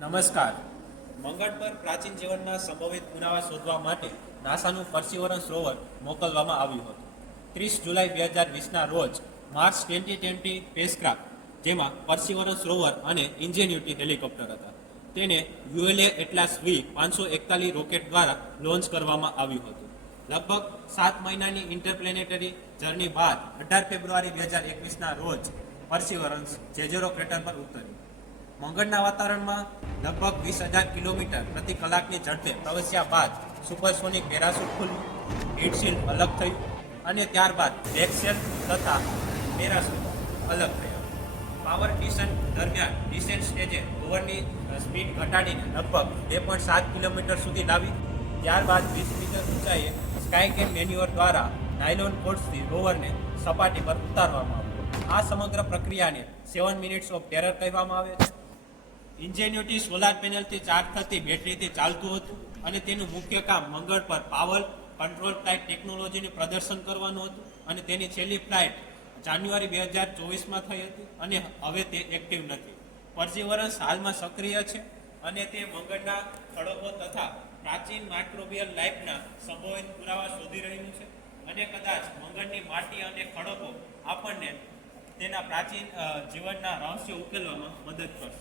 નમસ્કાર. મંગળ પર પ્રાચીન જીવનના સંભવિત પુરાવા શોધવા માટે નાસાનું પર્સિવરન્સ રોવર મોકલવામાં આવ્યું હતું. 30 જુલાઈ 2020ના રોજ માર્સ 2020 સ્પેસક્રાફ્ટ, જેમાં પર્સિવરન્સ રોવર અને ઇન્જેન્યુટી હેલિકોપ્ટર હતા, તેને યુએલએ એટલાસ V541 રોકેટ દ્વારા લોન્ચ કરવામાં આવ્યું હતું. લગભગ 7 મહિનાની ઇન્ટરપ્લેનેટરી જર્ની બાદ 18 ફેબ્રુઆરી 2021ના રોજ પર્સિવરન્સ જેઝેરો ક્રેટર પર ઉતર્યું. મંગળના વાતાવરણમાં લગભગ 20,000 કિલોમીટર પ્રતિ કલાકની ઝડપે પ્રવેશ્યા બાદ સુપરસોનિક પેરાશૂટ ખુલ્યું, હીટશીલ્ડ અલગ થયું અને ત્યારબાદ બેકશેલ તથા પેરાશૂટ અલગ થયા. પાવર ડિસન્ટ દરમિયાન ડિસેન્ટ સ્ટેજે રોવરની સ્પીડ ઘટાડીને લગભગ 2.7 કિલોમીટર સુધી લાવી. ત્યારબાદ 20 મીટર ઊંચાઈએ સ્કાયકેમ મેન્યુઅર દ્વારા નાયલોન કોર્ડ્સથી રોવરને સપાટી પર ઉતારવામાં આવ્યું. આ સમગ્ર પ્રક્રિયાને 7 મિનિટ્સ ઓફ ટેરર કહેવામાં આવે છે. ઇન્જેન્યુટી સોલાર પેનલથી ચાર્જ થતી બેટરીથી ચાલતું હતું અને તેનું મુખ્ય કામ મંગળ પર પાવર કંટ્રોલ ફ્લાઇટ ટેકનોલોજીનું પ્રદર્શન કરવાનું હતું અને તેની છેલ્લી ફ્લાઇટ જાન્યુઆરી 2024માં થઈ હતી અને હવે તે એક્ટિવ નથી. પર્સિવરન્સ હાલમાં સક્રિય છે અને તે મંગળના ખડકો તથા પ્રાચીન માઇક્રોબિયલ લાઈફના સંભવિત પુરાવા શોધી રહ્યું છે અને કદાચ મંગળની માટી અને ખડકો આપણને તેના પ્રાચીન જીવનના રહસ્યો ઉકેલવામાં મદદ કરશે.